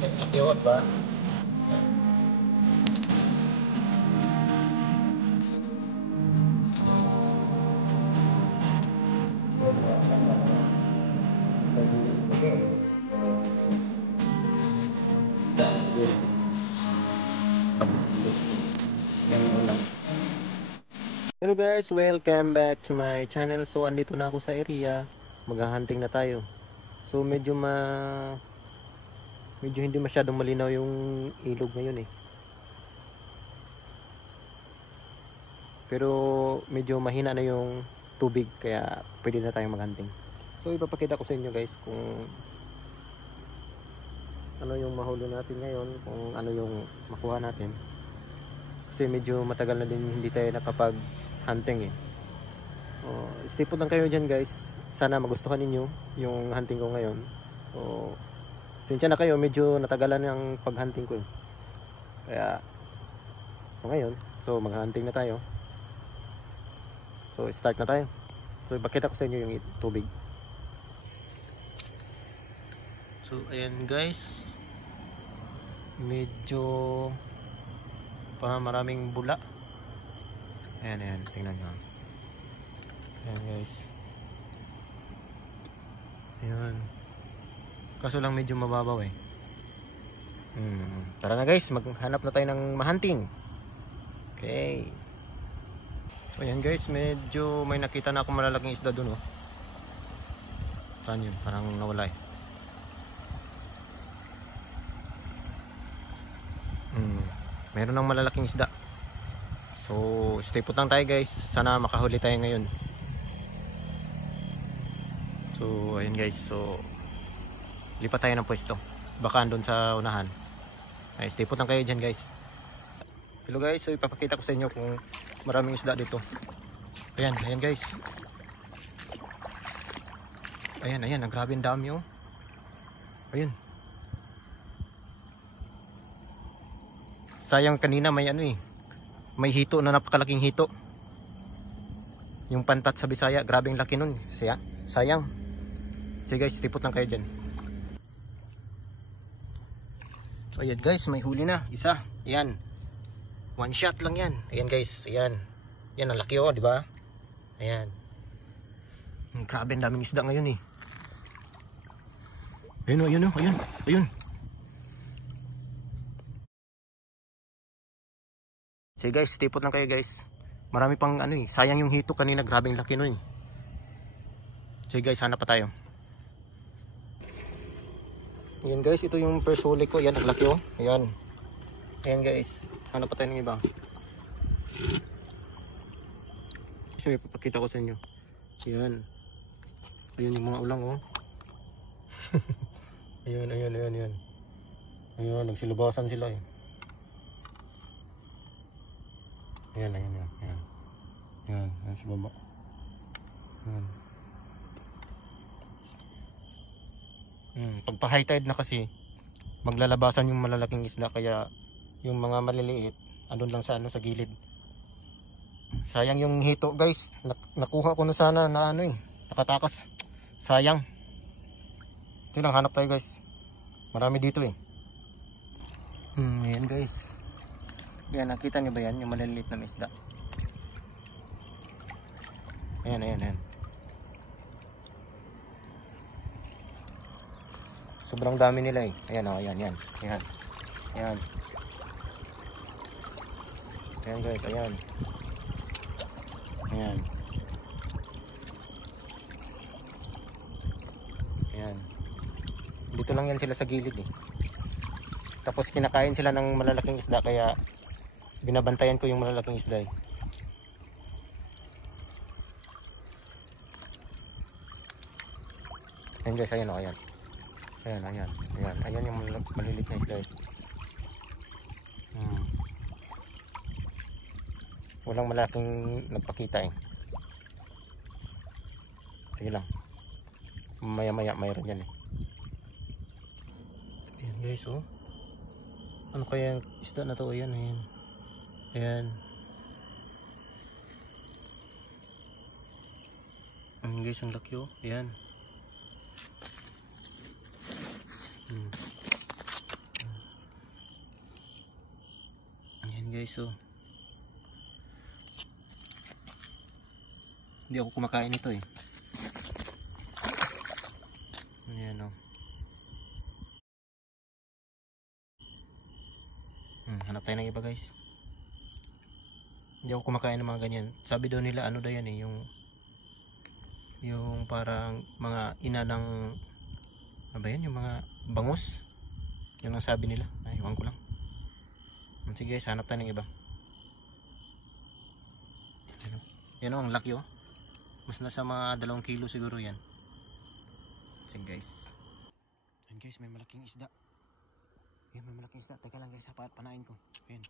Yun ba? Hello guys, welcome back to my channel. So andito na ako sa area. Maghahunting na tayo. So medyo hindi masyadong malinaw yung ilog ngayon eh. Pero medyo mahina na yung tubig kaya pwede na tayong maghunting. So ipapakita ko sa inyo guys kung ano yung mahuli natin ngayon, kung ano yung makuha natin. Kasi medyo matagal na din hindi tayo nakapag hunting eh. Stay put lang kayo dyan guys. Sana magustuhan ninyo yung hunting ko ngayon. Sinsya na kayo, medyo natagalan yung pag-hunting ko eh. Kaya ngayon, mag-hunting na tayo. So start na tayo. So ipakita ko sa inyo yung tubig. So ayan guys, medyo maraming bula. Ayan, tingnan nyo. Ayan guys. Ayan. Kaso lang medyo mababaw eh. Tara na guys, maghanap na tayo ng mahunting. Okay. So ayan guys, medyo may nakita na akong malalaking isda dun oh. Saan yun? Parang nawala eh. Meron ng malalaking isda. So stay put lang tayo guys. Sana makahuli tayo ngayon. So ayun guys. So lipat tayo ng pwesto. Baka andun sa unahan. Ay, stay put lang kayo dyan guys. Hello guys. So ipapakita ko sa inyo kung maraming isda dito. Ayan guys. Ayan. Grabe ang dami oh. Ayun. Sayang kanina may ano eh. May hito na napakalaking hito. Yung pantat sa Bisaya, grabeng laki nun. Sayang. Sige guys, tipot lang kayo dyan. So ayan guys, may huli na. Isa. Ayan. One shot lang yan. Ayan guys, ayan. Yan ang laki oh, di ba? Ayan. Grabe, ang daming isda ngayon eh. Ayun. Sige guys, tipot lang kayo guys. Marami pang ano eh. Sayang yung hito kanina, grabeng laki nun eh. Sige guys, hanap pa tayo. Ayan guys, ito yung first huli ko. Ayan, ang laki oh. Ayan guys, hanap pa tayo ng iba. So ipapakita ko sa inyo. Ayan yung mga ulang oh. Ayan. Ayan, nagsilubasan sila eh. Ayan sa baba. Pagpa high tide na kasi maglalabasan yung malalaking isda, kaya yung mga maliliit andun lang sa sa gilid. Sayang yung hito guys. Nakuha ko na sana na nakatakas. Sayang. Ito lang, hanap tayo guys. Marami dito eh. Ayan guys. Ayan, nakita niyo ba yan? Yung maliliit na isda. Ayan. Sobrang dami nila eh. Ayan. Ayan guys, ayan. Dito lang yan sila sa gilid eh. Tapos kinakain sila ng malalaking isda, kaya binabantayan ko yung malalaking isda eh. Ayan guys, ayan. Ayan yung maliliit na isda eh. Walang malaking nagpakita eh. Sige lang, maya mayroon yan eh. Ayan guys oh. Ano kaya yung isda na to? Ayan. Ayan guys, ang laki oh. Ayan. Ayan guys, so hindi ako kumakain ito eh. Ayan o. Hanap tayo ng iba guys. Hindi ako kumakain ng mga ganyan. Sabi daw nila ano daw yan eh, yung parang mga ina ng ano ba yan, yung mga bangus. Yan ang sabi nila. Ay, iwan ko lang. Sige guys, hanap tayo ng iba. Yan o, ang laki o. Mas nasa mga 2 kilo siguro yan. Sige guys. Yan guys, may malaking isda. Yan, may malaking isda. Teka lang guys, panain ko. Ayan.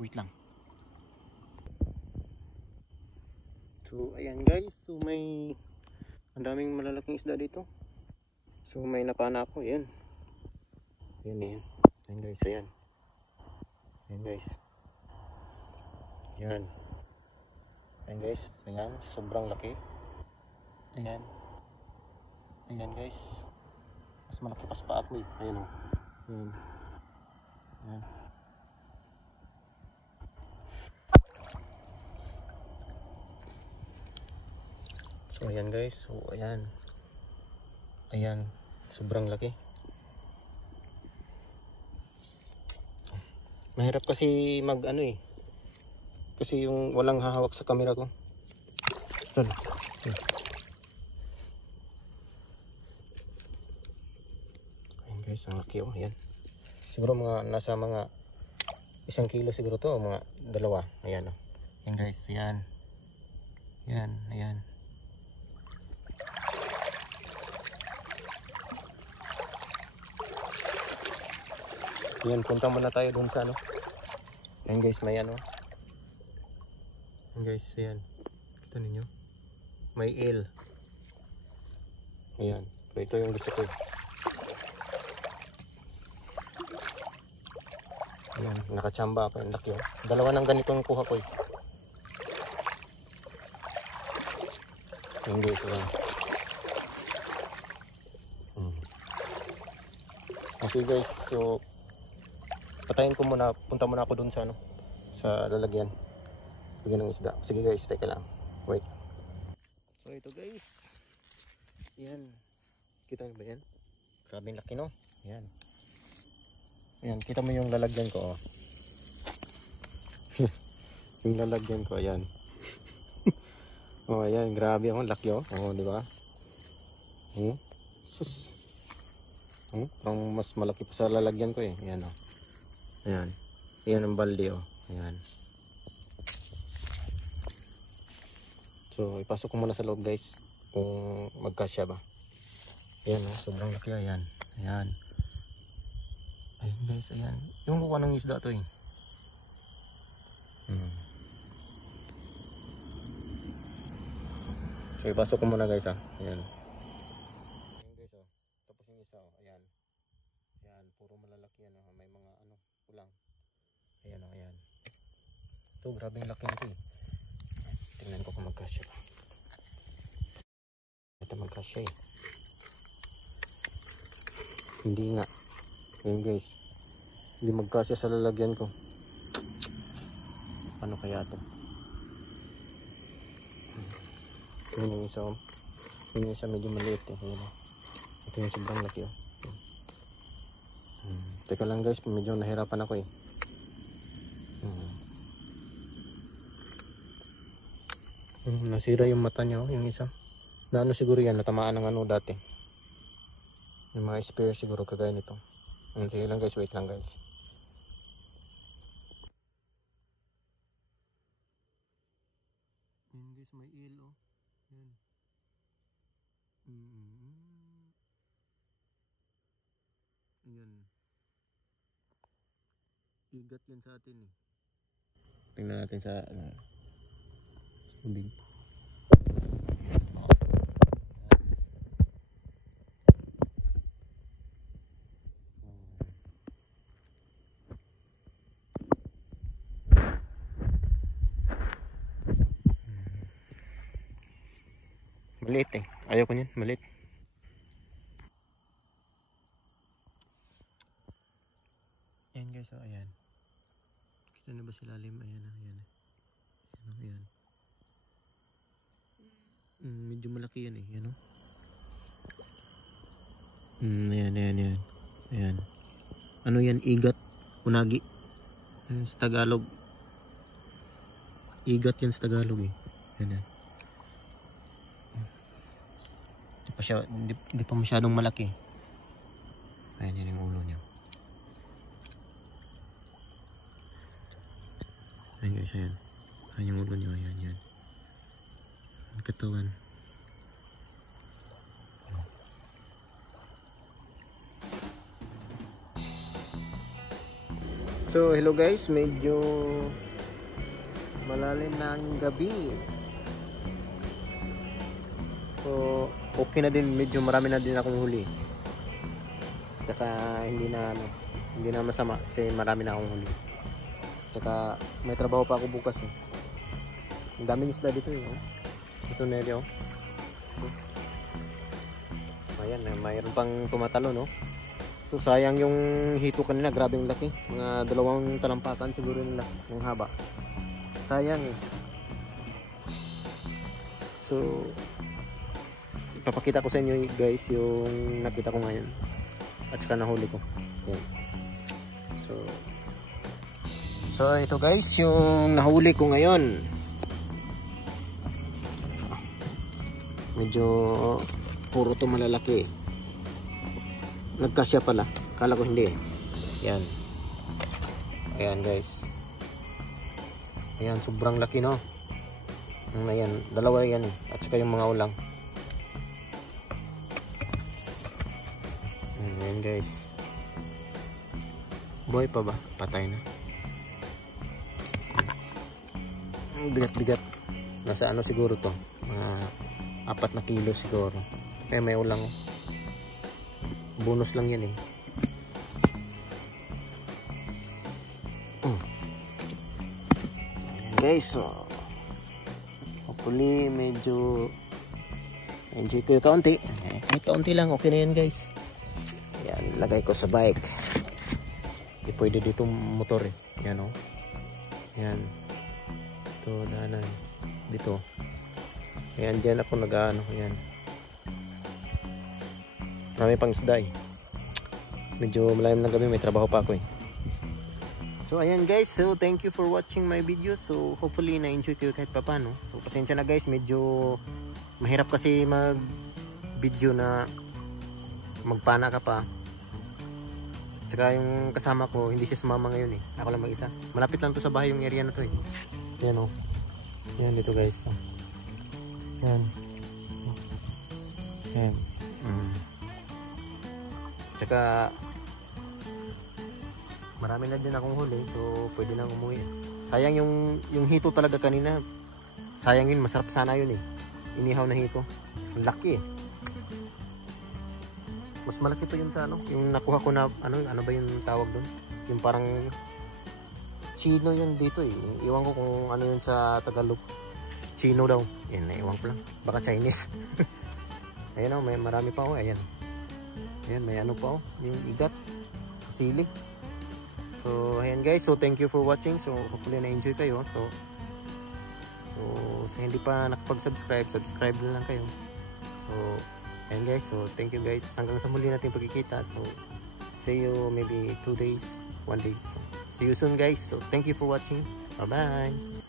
Wait lang. So, ayan guys. So, ang daming malalaking isda dito. So, may napana ako. Ayan. Ayan. Ayan guys, ayan. Ayan guys. Ayan. Ayan guys. Ayan. Sobrang laki. Ayan. Ayan guys. Mas malaki pa sa paa ko eh. Ayan o. Ayan. Ayan. So ayan guys. So ayan. Ayan. Sobrang laki. Mahirap kasi mag ano eh. Kasi yung walang hahawak sa camera ko. Ayan guys, ang laki oh. Ayan. Siguro nasa mga 1 kilo siguro to, mga 2. Ayan oh. Ayan guys, ayan. Ayan, ayan. Ayan, punta muna tayo dun sa ano. Ayan guys, may ano. Ayan guys, ayan. Kita ninyo. May eel. Ayan. So ito yung gusto ko. Ayan, nakachamba ako. Ang laki oh. 2 ng ganitong kuha ko eh. Ayan guys, ayan. Okay guys, so patayin ko muna, punta muna ako dun sa ano, sa lalagyan. Bigyan ng isda. Sige guys, teka lang. Wait. So ito guys. Yan. Kita nyo ba yan? Grabe laki no? Yan. Yan, kita mo yung lalagyan ko oh. Yung lalagyan ko, ayan. Oh, ayan, grabe oh, laki oh. Oh, di ba? Sus. Parang mas malaki pa sa lalagyan ko eh. Ayan oh. Ayan. Ayan ang balde oh. Ayan. So, ipasok ko muna sa loob guys. Kung magkasya ba. Ayan oh. Sobrang laki. Ayan. Ayan. Ayan guys. Ayan. Yung kuha ng isda to eh. So, ipasok ko muna guys ah. Ayan. Ayan guys oh. Tapos yung isa oh. Ayan. Ayan. Puro malalaki yan oh. May mga ano. Kulang. Ayan o, ayan. Ito, grabe yung laki nito eh. Tingnan ko kung magkasya ba. Ito magkasya eh. Hindi nga. Ayan guys. Hindi magkasya sa lalagyan ko. Ano kaya ito? Ayan yung isa oh. Ayan yung isa medyo maliit eh. Ayan oh. Ito yung sobrang laki oh. Teka lang guys, medyo nahirapan ako eh. Nasira yung mata niya, yung isa. Na ano siguro yan, natamaan ng ano dati. Yung mga spare siguro kagaya nito. Sige lang guys, wait lang guys. Ayan guys, may eel oh. Ayan. Ayan. Igat yan sa atin eh. Tingnan natin sa ano. Tubig. Maliit eh. Ayaw ko niyan, maliit. Ayan guys, oh, ayan. Kita na ba sa lalim? Ayan, ayan. Ayan. Medyo malaki yan eh. Ayan o. Ayan. Ayan. Ano yan? Igat. Unagi. Sa Tagalog. Igat yan sa Tagalog eh. Ayan. Hindi pa masyadong malaki. Ayan yan yung ulo niya. Ayan guys, ayan. Ayan yung ulo niya. Ayan. Ang katawan. So hello guys, medyo malalim na ang gabi. So okay na din, medyo marami na din akong huli. Saka hindi na masama kasi marami na akong huli. Saka may trabaho pa ako bukas eh. Ang daming isda dito eh. Ito na rin oh. Ayan, mayroon pang tumatalo no. So sayang yung hito kanina, grabe yung laki. Mga 2 talampakan siguro nila yung haba. Sayang eh. So ipapakita ko sa inyo guys yung nakita ko ngayon at saka nahuli ko. Ayan. So ito guys yung nahuli ko ngayon. Medyo puro to malalaki. Nagkasya pala. Kala ko hindi. Yan. Ayan guys. Ayan, sobrang laki no. Ayan, 2 yan eh. At saka yung mga ulang. Ayan guys. Buhay pa ba? Patay na. Bigat-bigat. Nasa ano siguro to? Mga 4 na kilo siguro. Kaya may ulang oh. Bonus lang yan eh. Ayan guys, so hopefully medyo enjoy ko yung kaunti. Kahit kaunti lang, okay na yan guys. Ayan, lagay ko sa bike. Hindi pwede dito motor eh. Ayan o. Ayan. Ito, daanan. Dito. Ayan, dyan ako nag-ano. Ayan. Marami pang isda eh. Medyo malayam ng gabi, may trabaho pa ako eh. So ayan guys, so thank you for watching my video. So hopefully na-enjoy kayo kahit pa paano. So pasensya na guys, medyo mahirap kasi mag video na magpana ka pa. Tsaka yung kasama ko, hindi siya sumama ngayon eh. Ako lang mag-isa. Malapit lang to sa bahay yung area na to eh. Yan o. Yan dito guys. Yan. Yan. Tsaka marami na din akong huli, so pwede nang umuwi. Sayang yung hito talaga kanina. Sayang yun, masarap sana yun eh. Inihaw na hito. Ang laki eh. Mas malaki to yung ano, yung nakuha ko na ano ba yung tawag doon? Yung parang chino yun dito eh. Iwan ko kung ano yun sa Tagalog. Chino daw. Yan, naiwan ko lang. Baka Chinese. Ayan o, may marami pa oh, ayan. Ayan, may ano pa oh, yung igat, sili. So, ayan guys, so thank you for watching. So, hopefully na-enjoy kayo. So sa hindi pa nakapag-subscribe, subscribe na lang kayo. So, ayan guys, so thank you guys. Hanggang sa muli natin pagkikita. So, see you maybe 2 days, 1 day. So, see you soon guys. So, thank you for watching. Bye-bye.